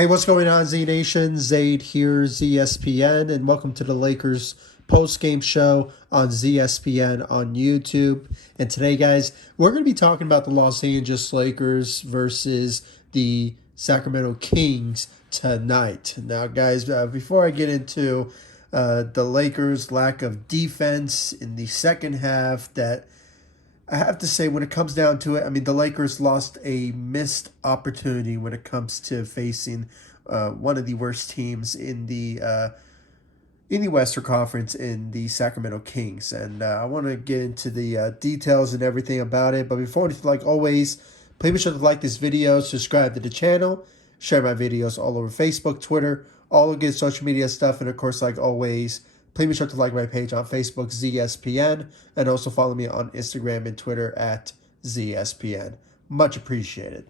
Hey, what's going on, Z Nation? Zaid here, ZSPN, and welcome to the Lakers post-game show on ZSPN on YouTube. And today, guys, we're going to be talking about the Los Angeles Lakers versus the Sacramento Kings tonight. Now, guys, before I get into the Lakers' lack of defense in the second half, that I have to say, when it comes down to it, I mean, the Lakers lost a missed opportunity when it comes to facing one of the worst teams in the Western Conference, in the Sacramento Kings. And I want to get into the details and everything about it. But before anything, like always, please be sure to like this video, subscribe to the channel, share my videos all over Facebook, Twitter, all the good social media stuff, and of course, like always, please be sure to like my page on Facebook, ZSPN, and also follow me on Instagram and Twitter at ZSPN. Much appreciated.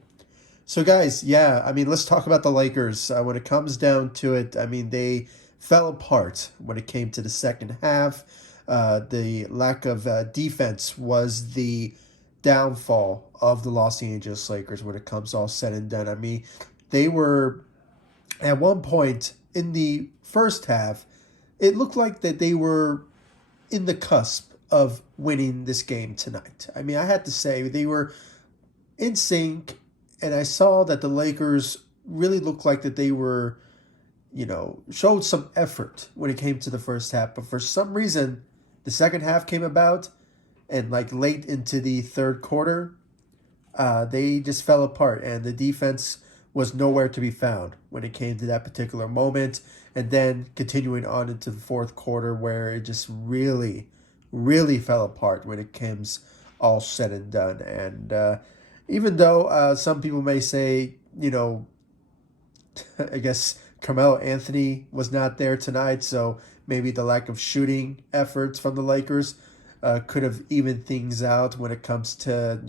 So, guys, yeah, I mean, let's talk about the Lakers. When it comes down to it, I mean, they fell apart when it came to the second half. The lack of defense was the downfall of the Los Angeles Lakers when it comes all said and done. I mean, they were, at one point in the first half, it looked like that they were in the cusp of winning this game tonight. I mean, I had to say, they were in sync, and I saw that the Lakers really looked like that they were, showed some effort when it came to the first half. But for some reason, the second half came about, and like late into the third quarter, they just fell apart, and the defense was nowhere to be found when it came to that particular moment. And then continuing on into the fourth quarter, where it just really, really fell apart when it comes all said and done. And even though some people may say, I guess Carmelo Anthony was not there tonight, so maybe the lack of shooting efforts from the Lakers could have evened things out when it comes to,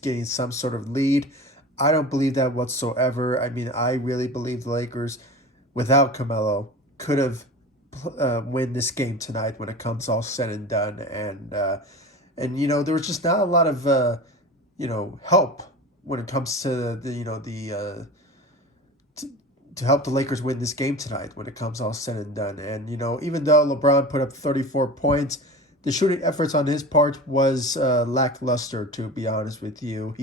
getting some sort of lead. I don't believe that whatsoever. I mean, I really believe the Lakers, without Carmelo, could have win this game tonight when it comes all said and done. And there was just not a lot of help when it comes to to help the Lakers win this game tonight when it comes all said and done. And even though LeBron put up 34 points, the shooting efforts on his part was lackluster, to be honest with you.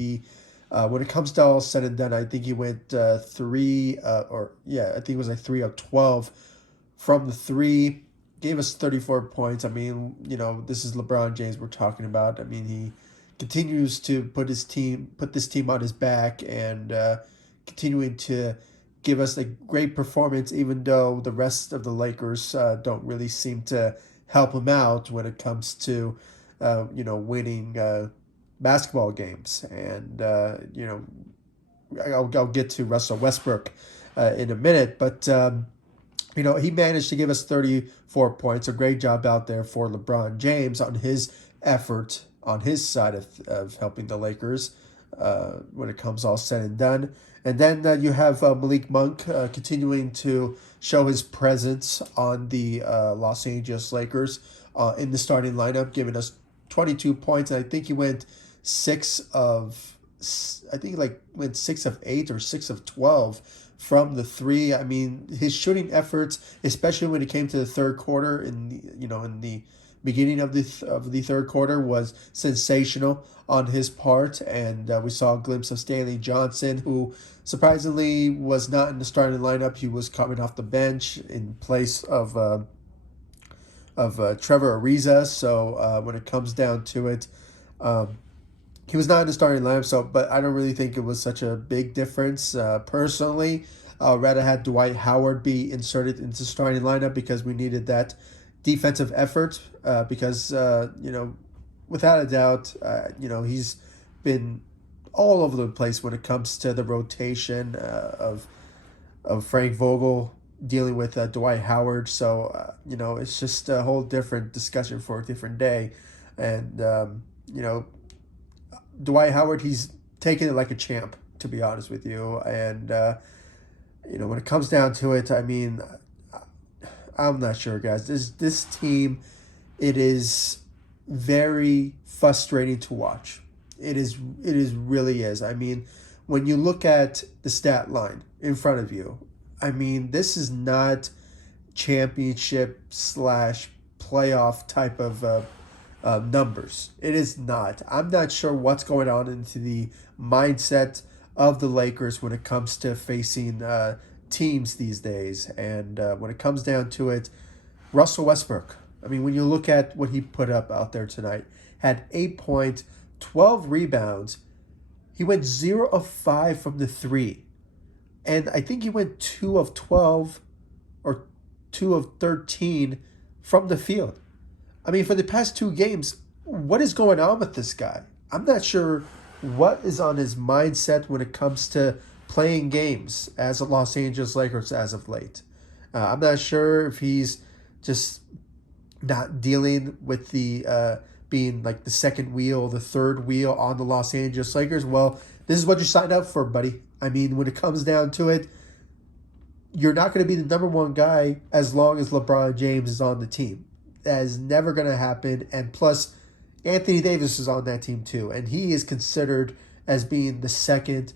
When it comes to all said and done, I think he went I think it was like 3 of 12 from the three. Gave us 34 points. I mean, this is LeBron James we're talking about. I mean, he continues to put this team on his back, and continuing to give us a great performance, even though the rest of the Lakers don't really seem to help him out when it comes to winning basketball games. And I'll get to Russell Westbrook in a minute, but he managed to give us 34 points. A great job out there for LeBron James on his effort on his side of helping the Lakers when it comes all said and done. And then you have Malik Monk continuing to show his presence on the Los Angeles Lakers in the starting lineup, giving us 22 points. And I think he went 6 of 8 or 6 of 12 from the three. I mean, his shooting efforts, especially when it came to the third quarter, in the beginning of the third quarter, was sensational on his part. And we saw a glimpse of Stanley Johnson, who surprisingly was not in the starting lineup. He was coming off the bench in place of Trevor Ariza. So when it comes down to it, he was not in the starting lineup, but I don't really think it was such a big difference. Personally, I'd rather have Dwight Howard be inserted into the starting lineup, because we needed that defensive effort. Because without a doubt, he's been all over the place when it comes to the rotation of Frank Vogel dealing with Dwight Howard. So it's just a whole different discussion for a different day. And Dwight Howard, he's taking it like a champ, to be honest with you. And when it comes down to it, I mean, I'm not sure, guys. This team, it is very frustrating to watch. It really is. I mean, when you look at the stat line in front of you, I mean, this is not championship slash playoff type of numbers. It is not. I'm not sure what's going on into the mindset of the Lakers when it comes to facing teams these days. And when it comes down to it, Russell Westbrook. I mean, when you look at what he put up out there tonight, had 8 points, 12 rebounds. He went 0 of 5 from the three. And I think he went 2 of 12 or 2 of 13 from the field. I mean, for the past two games, what is going on with this guy? I'm not sure what is on his mindset when it comes to playing games as a Los Angeles Lakers as of late. I'm not sure if he's just not dealing with the being like the second wheel, the third wheel on the Los Angeles Lakers. Well, this is what you signed up for, buddy. I mean, when it comes down to it, you're not going to be the number one guy as long as LeBron James is on the team. That is never going to happen. And plus, Anthony Davis is on that team too. And he is considered as being the second,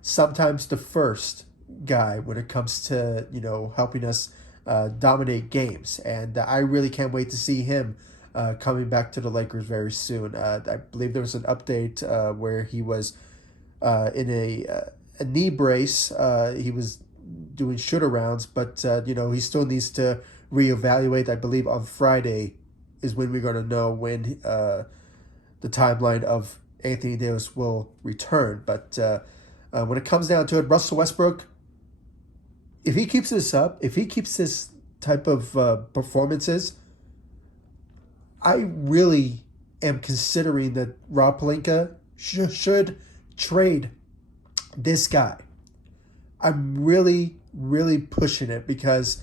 sometimes the first guy when it comes to, helping us dominate games. And I really can't wait to see him coming back to the Lakers very soon. I believe there was an update where he was in a knee brace. He was doing shoot-arounds, but he still needs to reevaluate. I believe on Friday is when we're going to know when the timeline of Anthony Davis will return. But when it comes down to it, Russell Westbrook, if he keeps this up, if he keeps this type of performances, I really am considering that Rob Pelinka should trade this guy. I'm really, really pushing it because,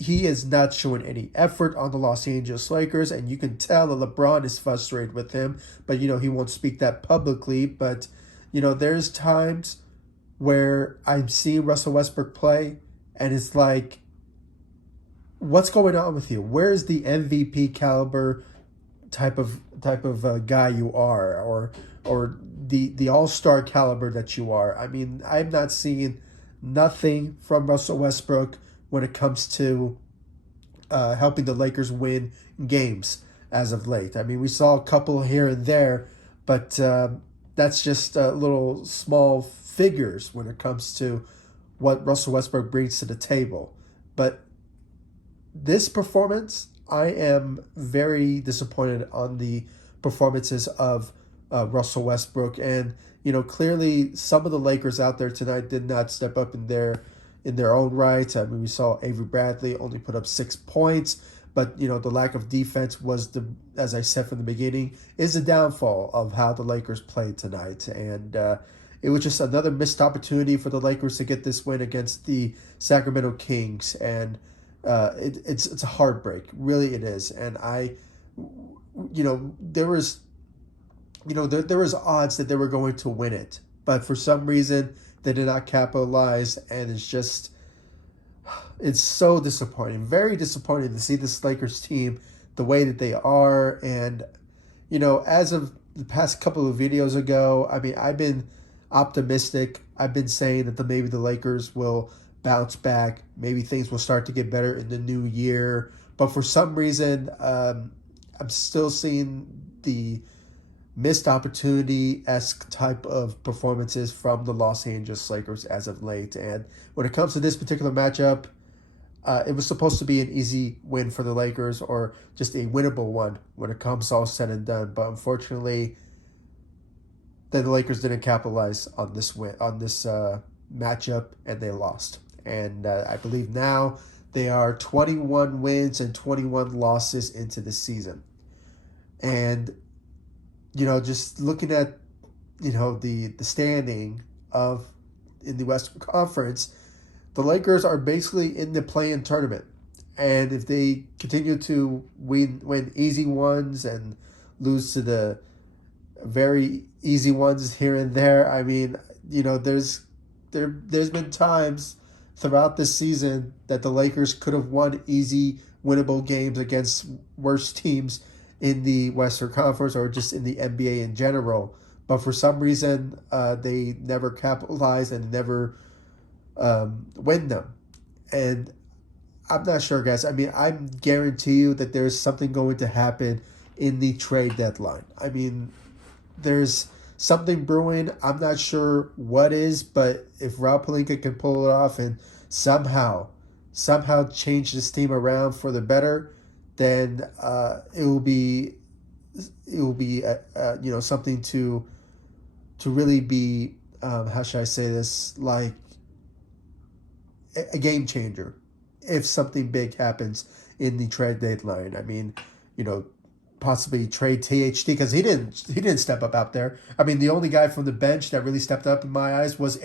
he is not showing any effort on the Los Angeles Lakers, and you can tell that LeBron is frustrated with him, but, he won't speak that publicly. But, there's times where I'm seeing Russell Westbrook play, and it's like, what's going on with you? Where's the MVP caliber type of guy you are, or the all-star caliber that you are? I mean, I'm not seeing nothing from Russell Westbrook when it comes to helping the Lakers win games as of late. I mean, we saw a couple here and there, but that's just little small figures when it comes to what Russell Westbrook brings to the table. But this performance, I am very disappointed on the performances of Russell Westbrook. And, clearly some of the Lakers out there tonight did not step up in their own right. I mean, we saw Avery Bradley only put up 6 points, but, the lack of defense was, as I said from the beginning, is the downfall of how the Lakers played tonight. And it was just another missed opportunity for the Lakers to get this win against the Sacramento Kings. And it's a heartbreak, really it is. And there was odds that they were going to win it, but for some reason they did not capitalize, and it's so disappointing, very disappointing to see this Lakers team the way that they are. And as of the past couple of videos ago, I mean, I've been optimistic. I've been saying that maybe the Lakers will bounce back. Maybe things will start to get better in the new year. But for some reason, I'm still seeing the missed opportunity-esque type of performances from the Los Angeles Lakers as of late. And when it comes to this particular matchup, it was supposed to be an easy win for the Lakers, or just a winnable one when it comes all said and done. But unfortunately, the Lakers didn't capitalize on this matchup, and they lost. And I believe now they are 21 wins and 21 losses into the season. And just looking at the standing in the Western Conference, the Lakers are basically in the play-in tournament. And if they continue to win easy ones and lose to the very easy ones here and there, I mean, there's been times throughout this season that the Lakers could have won easy, winnable games against worse teams in the Western Conference or just in the NBA in general. But for some reason, they never capitalized and never win them. And I'm not sure, guys. I mean, I guarantee you that there's something going to happen in the trade deadline. I mean, there's something brewing. I'm not sure what is, but if Rob Pelinka can pull it off and somehow change this team around for the better, then it will be something to really be how should I say this, like a game changer if something big happens in the trade deadline. I mean, you know, possibly trade THT because he didn't step up out there. I mean, the only guy from the bench that really stepped up in my eyes was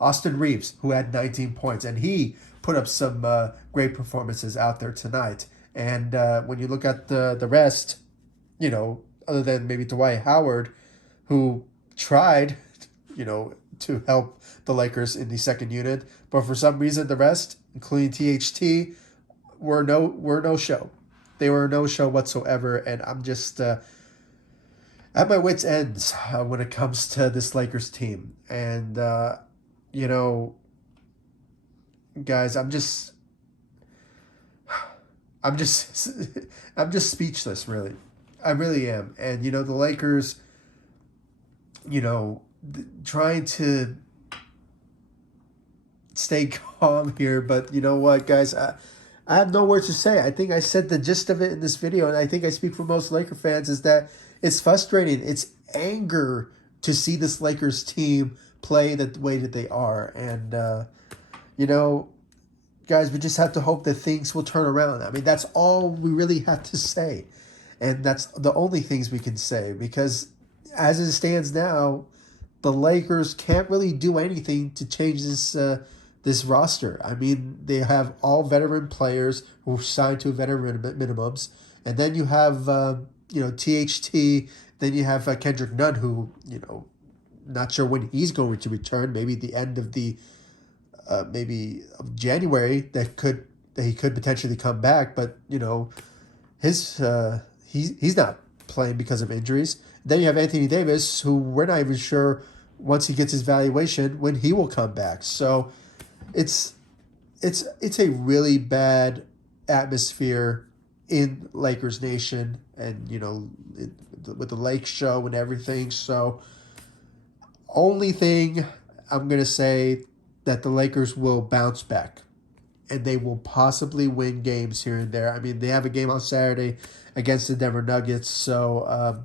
Austin Reeves, who had 19 points, and he put up some great performances out there tonight. And when you look at the rest, other than maybe Dwight Howard, who tried, to help the Lakers in the second unit, but for some reason the rest, including THT, were no show. They were no show whatsoever, and I'm just at my wits' ends when it comes to this Lakers team. And guys, I'm just I'm just speechless, really. I really am. And the Lakers, trying to stay calm here, but you know what, guys, I have no words to say. I think I said the gist of it in this video, and I think I speak for most Laker fans, is that it's frustrating. It's anger to see this Lakers team play the way that they are. And, guys, we just have to hope that things will turn around. I mean, that's all we really have to say. And that's the only things we can say, because as it stands now, the Lakers can't really do anything to change this roster. I mean, they have all veteran players who signed to veteran minimums, and then you have THT. Then you have Kendrick Nunn, who not sure when he's going to return. Maybe the end of the maybe of January that he could potentially come back, but his he's not playing because of injuries. Then you have Anthony Davis, who we're not even sure once he gets his valuation when he will come back. So it's a really bad atmosphere in Lakers Nation, and with the Lake Show and everything. So only thing I'm gonna say, that the Lakers will bounce back, and they will possibly win games here and there. I mean, they have a game on Saturday against the Denver Nuggets, so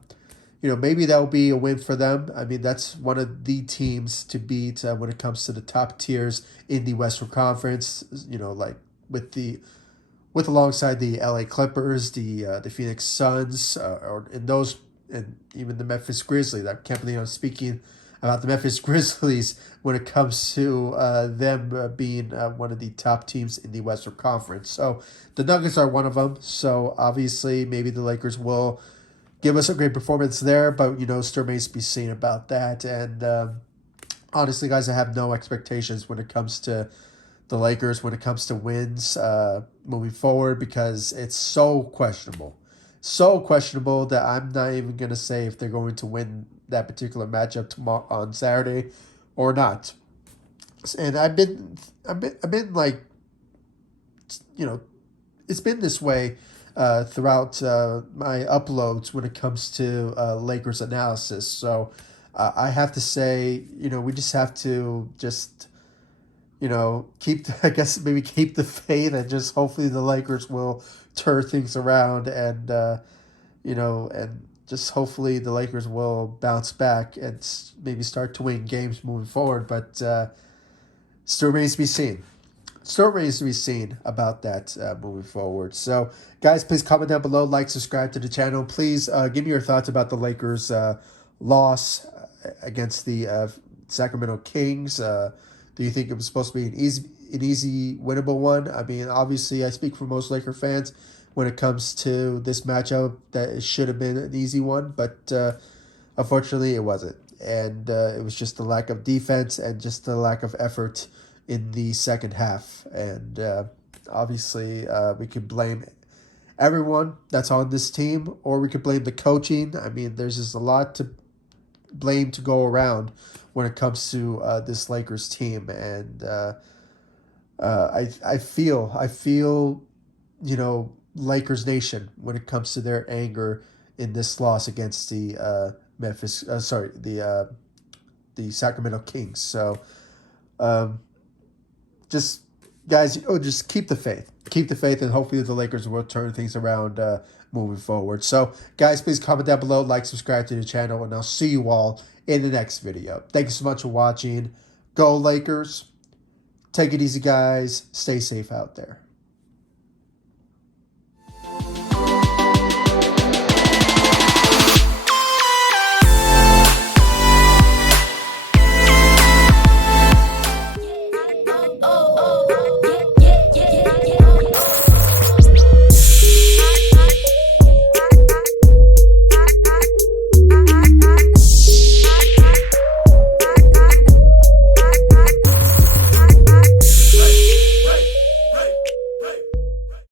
maybe that will be a win for them. I mean, that's one of the teams to beat when it comes to the top tiers in the Western Conference. Like with alongside the LA Clippers, the Phoenix Suns, and even the Memphis Grizzlies. I can't believe I'm speaking about the Memphis Grizzlies when it comes to them being one of the top teams in the Western Conference. So the Nuggets are one of them. So obviously, maybe the Lakers will give us a great performance there, but still remains to be seen about that. And honestly, guys, I have no expectations when it comes to the Lakers, when it comes to wins moving forward, because it's so questionable that I'm not even gonna say if they're going to win that particular matchup tomorrow on Saturday or not. And I've been like, it's been this way throughout my uploads when it comes to Lakers analysis. So I have to say, we just have to keep, I guess maybe keep the faith, and just hopefully the Lakers will turn things around, and and just hopefully the Lakers will bounce back and maybe start to win games moving forward. But still remains to be seen. Still remains to be seen about that moving forward. So, guys, please comment down below, like, subscribe to the channel. Please give me your thoughts about the Lakers' loss against the Sacramento Kings. Do you think it was supposed to be an easy winnable one? I mean, obviously, I speak for most Laker fans when it comes to this matchup, that it should have been an easy one, but unfortunately it wasn't. And it was just the lack of defense and just the lack of effort in the second half. And obviously we could blame everyone that's on this team, or we could blame the coaching. I mean, there's just a lot to blame to go around when it comes to this Lakers team. And I feel, Lakers Nation when it comes to their anger in this loss against the the Sacramento Kings. So um, just guys, just keep the faith. Keep the faith, and hopefully the Lakers will turn things around moving forward. So, guys, please comment down below, like, subscribe to the channel, and I'll see you all in the next video. Thank you so much for watching. Go Lakers. Take it easy, guys. Stay safe out there.